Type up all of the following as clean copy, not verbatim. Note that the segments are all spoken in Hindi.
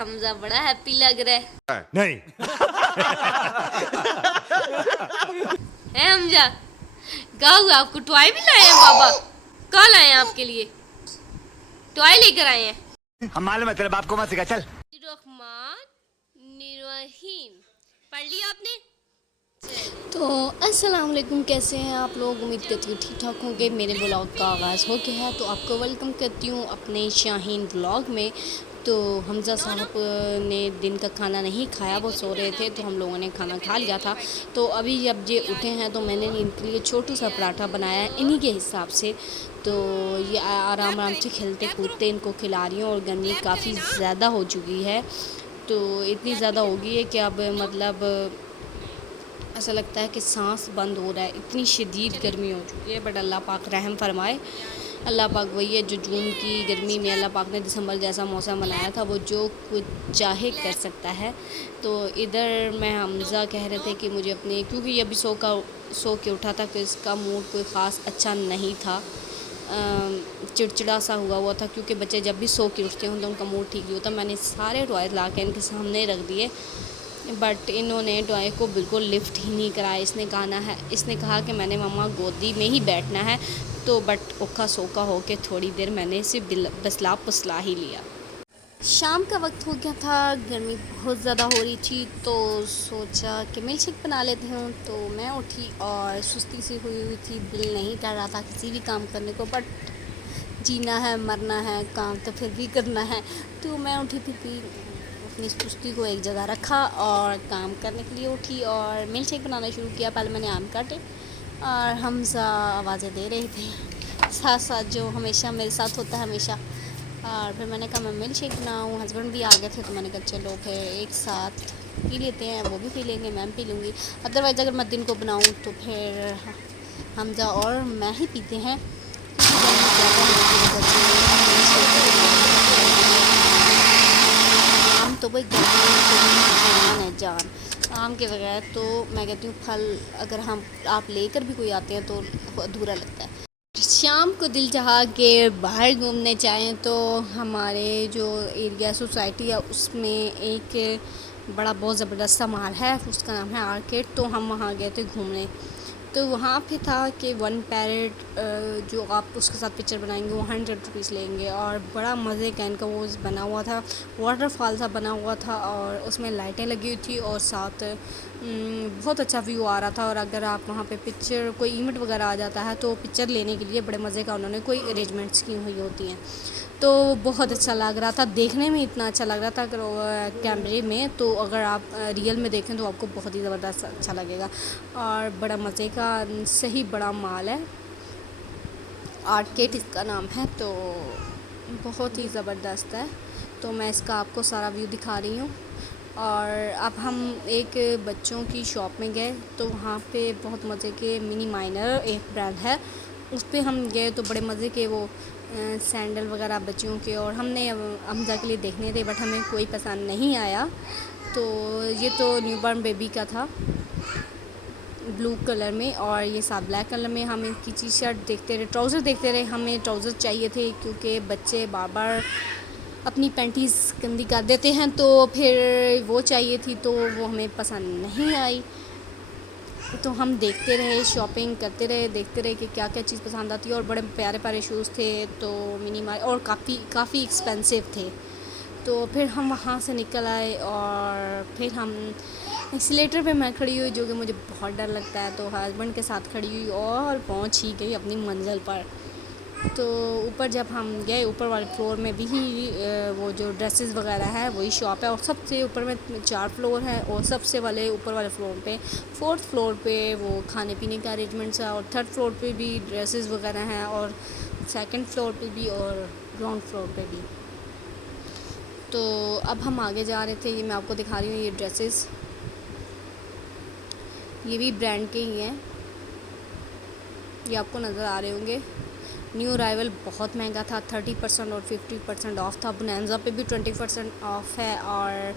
हमजा बड़ा हैप्पी लग रहा है। नहीं। है हमजा, क्या हुआ आपको? टॉय भी लाए हैं बाबा? कहाँ लाए हैं आपके लिए? टॉय लेकर आए हैं? हम मालूम है तेरे बाप को मत सिखा, चल। रहमान निरहीम पढ़ लिया आपने? तो अस्सलाम वालेकुम, कैसे हैं आप लोग? उम्मीद करती हूँ ठीक ठाक होंगे। मेरे ब्लॉग का आगाज़ हो गया है तो आपको वेलकम करती हूँ अपने शाहीन ब्लॉग में। तो हमजा साहब ने दिन का खाना नहीं खाया, वो सो रहे थे, तो हम लोगों ने खाना खा लिया था। तो अभी जब ये उठे हैं तो मैंने इनके लिए छोटू सा पराठा बनाया है इन्हीं के हिसाब से। तो ये आराम आराम से खेलते कूदते इनको खिला रही हूँ। और गर्मी काफ़ी ज़्यादा हो चुकी है, तो इतनी ज़्यादा हो गई है कि अब मतलब ऐसा लगता है कि सांस बंद हो रहा है, इतनी शदीद गर्मी हो चुकी है। बट अल्लाह पाक रहम फरमाए। अल्लाह पाक वही है जो जून की गर्मी में अल्लाह पाक ने दिसंबर जैसा मौसम बनाया था, वो जो कुछ चाहे कर सकता है। तो इधर मैं हमजा कह रहे थे कि मुझे अपने, क्योंकि ये अभी सो के उठा था, कि इसका मूड कोई ख़ास अच्छा नहीं था, चिड़चिड़ा सा हुआ था, क्योंकि बच्चे जब भी सो के उठते हैं तो उनका मूड ठीक नहीं होता। मैंने सारे टॉय ला के इनके सामने रख दिए, बट इन्होंने टॉय को बिल्कुल लिफ्ट ही नहीं कराया। इसने कहा कि मैंने मम्मा गोदी में ही बैठना है। तो बट ओखा सोखा हो के थोड़ी देर मैंने इसे बसला पुसला ही लिया। शाम का वक्त हो गया था, गर्मी बहुत ज़्यादा हो रही थी, तो सोचा कि मिल्क शेक बना लेती हूँ। तो मैं उठी और सुस्ती सी हुई थी, दिल नहीं कर रहा था किसी भी काम करने को, बट जीना है मरना है, काम तो फिर भी करना है। तो मैं उठी फिर अपनी सुस्ती को एक जगह रखा और काम करने के लिए उठी और मिल्क शेक बनाना शुरू किया। पहले मैंने आम काटे और हमजा आवाज़ें दे रही थी साथ साथ, जो हमेशा मेरे साथ होता है हमेशा। और फिर मैंने कहा मैं मिल्क शेक बनाऊँ, हस्बैंड भी आ गए थे, तो मैंने कहा चलो फिर एक साथ पी लेते हैं, वो भी पी लेंगे, मैं भी पी लूँगी। अदरवाइज़ अगर मैं दिन को बनाऊँ तो फिर हमजा और मैं ही पीते हैं। आम तो भाई जान है, जान। आम के बगैर तो मैं कहती हूँ फल अगर आप लेकर भी कोई आते हैं तो अधूरा लगता है। शाम को दिल चाहा कि बाहर घूमने जाएं, तो हमारे जो एरिया सोसाइटी है उसमें एक बड़ा बहुत ज़बरदस्त सा मॉल है, उसका नाम है आर्केड। तो हम वहाँ गए थे घूमने। तो वहाँ पे था कि 1 पैरेट जो आप उसके साथ पिक्चर बनाएंगे वो 100 रुपीज़ लेंगे, और बड़ा मज़े का इनका वो बना हुआ था, वाटरफॉल सा बना हुआ था, और उसमें लाइटें लगी हुई थी, और साथ बहुत अच्छा व्यू आ रहा था। और अगर आप वहाँ पे पिक्चर कोई इवेंट वगैरह आ जाता है तो पिक्चर लेने के लिए बड़े मज़े का उन्होंने कोई अरेंजमेंट्स की हुई होती हैं। तो बहुत अच्छा लग रहा था, देखने में इतना अच्छा लग रहा था अगर कैमरे में, तो अगर आप रियल में देखें तो आपको बहुत ही ज़बरदस्त अच्छा लगेगा। और बड़ा मज़े का सही बड़ा मॉल है, आर्केड इसका नाम है, तो बहुत ही ज़बरदस्त है। तो मैं इसका आपको सारा व्यू दिखा रही हूँ। और अब हम एक बच्चों की शॉप में गए, तो वहाँ पे बहुत मज़े के मिनी माइनर एक ब्रांड है, उस पर हम गए। तो बड़े मज़े के वो सैंडल वगैरह बच्चियों के, और हमने हमजा के लिए देखने थे, बट हमें कोई पसंद नहीं आया। तो ये तो न्यूबॉर्न बेबी का था ब्लू कलर में, और ये साथ ब्लैक कलर में। हम इनकी टी शर्ट देखते रहे, ट्राउज़र देखते रहे, हमें ट्राउज़र चाहिए थे, क्योंकि बच्चे बार बार अपनी पैंटीज़ गंदी कर देते हैं, तो फिर वो चाहिए थी, तो वो हमें पसंद नहीं आई। तो हम देखते रहे, शॉपिंग करते रहे, देखते रहे कि क्या क्या चीज़ पसंद आती है। और बड़े प्यारे प्यारे शूज़ थे, तो मिनी मार्ट, और काफ़ी एक्सपेंसिव थे। तो फिर हम वहाँ से निकल आए, और फिर हम एक्सीलेटर पे मैं खड़ी हुई, जो कि मुझे बहुत डर लगता है, तो हस्बैंड के साथ खड़ी हुई और पहुँच ही गई अपनी मंजिल पर। तो ऊपर जब हम गए, ऊपर वाले फ्लोर में भी वो जो ड्रेसेस वगैरह है वही शॉप है, और सबसे ऊपर में 4 फ्लोर है, और सबसे वाले ऊपर वाले फ्लोर पे 4th फ्लोर पे वो खाने पीने का अरेंजमेंट्स है, और 3rd फ्लोर पे भी ड्रेसेस वगैरह हैं, और 2nd फ्लोर पे भी, और ग्राउंड फ्लोर पे भी। तो अब हम आगे जा रहे थे, ये मैं आपको दिखा रही हूँ, ये ड्रेसेस ये भी ब्रांड के ही हैं, ये आपको नज़र आ रहे होंगे। न्यू अराइवल बहुत महंगा था, 30% और 50% ऑफ था। बोनांजा पे भी 20% ऑफ है, और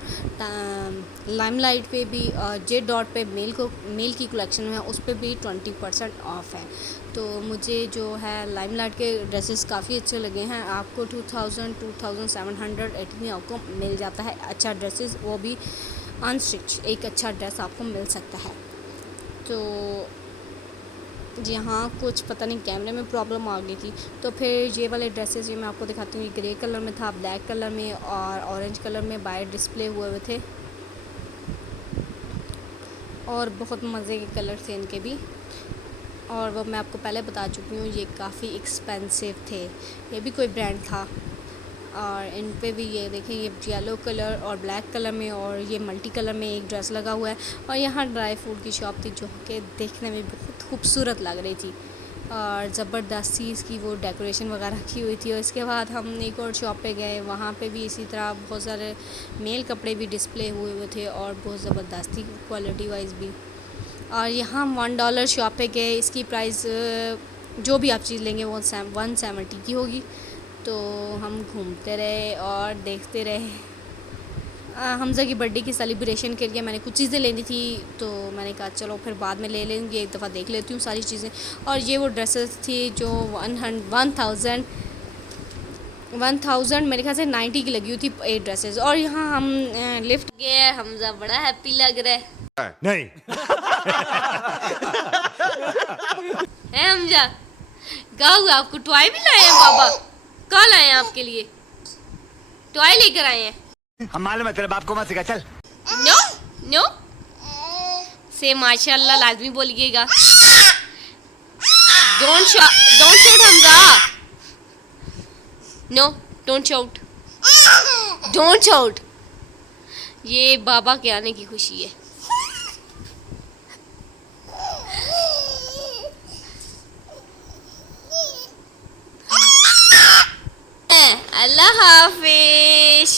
लाइमलाइट पे भी, जे डॉट पे मेल की कलेक्शन है उस पर भी 20% ऑफ है। तो मुझे जो है लाइमलाइट के ड्रेसेस काफ़ी अच्छे लगे हैं। आपको 2700 में आपको मिल जाता है अच्छा ड्रेसेस, वो भी अनस्टिच। एक अच्छा ड्रेस आपको मिल सकता है। तो जी हाँ, कुछ पता नहीं कैमरे में प्रॉब्लम आ गई थी। तो फिर ये वाले ड्रेसेस ये मैं आपको दिखाती हूँ। ये ग्रे कलर में था, ब्लैक कलर में और ऑरेंज कलर में बाय डिस्प्ले हुए थे, और बहुत मज़े के कलर थे इनके भी। और वो मैं आपको पहले बता चुकी हूँ, ये काफ़ी एक्सपेंसिव थे। ये भी कोई ब्रांड था। और इन पे भी ये देखें, ये येलो कलर और ब्लैक कलर में और ये मल्टी कलर में एक ड्रेस लगा हुआ है। और यहाँ ड्राई फ्रूट की शॉप थी जो कि देखने में बहुत खूबसूरत लग रही थी, और ज़बरदस्ती इसकी वो डेकोरेशन वगैरह की हुई थी। और इसके बाद हम एक और शॉप पे गए, वहाँ पे भी इसी तरह बहुत सारे मेल कपड़े भी डिस्प्ले हुए थे, और बहुत ज़बरदस्ती क्वालिटी वाइज भी। और यहाँ हम $1 शॉप पे गए, इसकी प्राइस जो भी आप चीज़ लेंगे वो 170 की होगी। तो हम घूमते रहे और देखते रहे। हमज़ा की बर्थडे की सेलिब्रेशन के लिए मैंने कुछ चीज़ें लेनी थी, तो मैंने कहा चलो फिर बाद में ले लेंगे, एक दफ़ा देख लेती हूँ सारी चीज़ें। और ये वो ड्रेसेस थी जो 1000 मेरे ख्याल से 90 की लगी हुई थी 8 ड्रेसेस। और यहाँ हम लिफ्ट गए, हमजा बड़ा हैप्पी लग रहा है। नहीं। है हमजा, गाऊ आपको टॉय भी लाए हैं बाबा। कहाँ लाए हैं आपके लिए? टॉय लेकर आए हैं। हम मालूम है तेरे बाप को मत सिखा, चल। नो नो से माशाल्लाह लाजमी बोलिएगा। Don't shout Hamza. No don't shout, don't shout. ये बाबा के आने की खुशी है। अल्लाह हाफिज।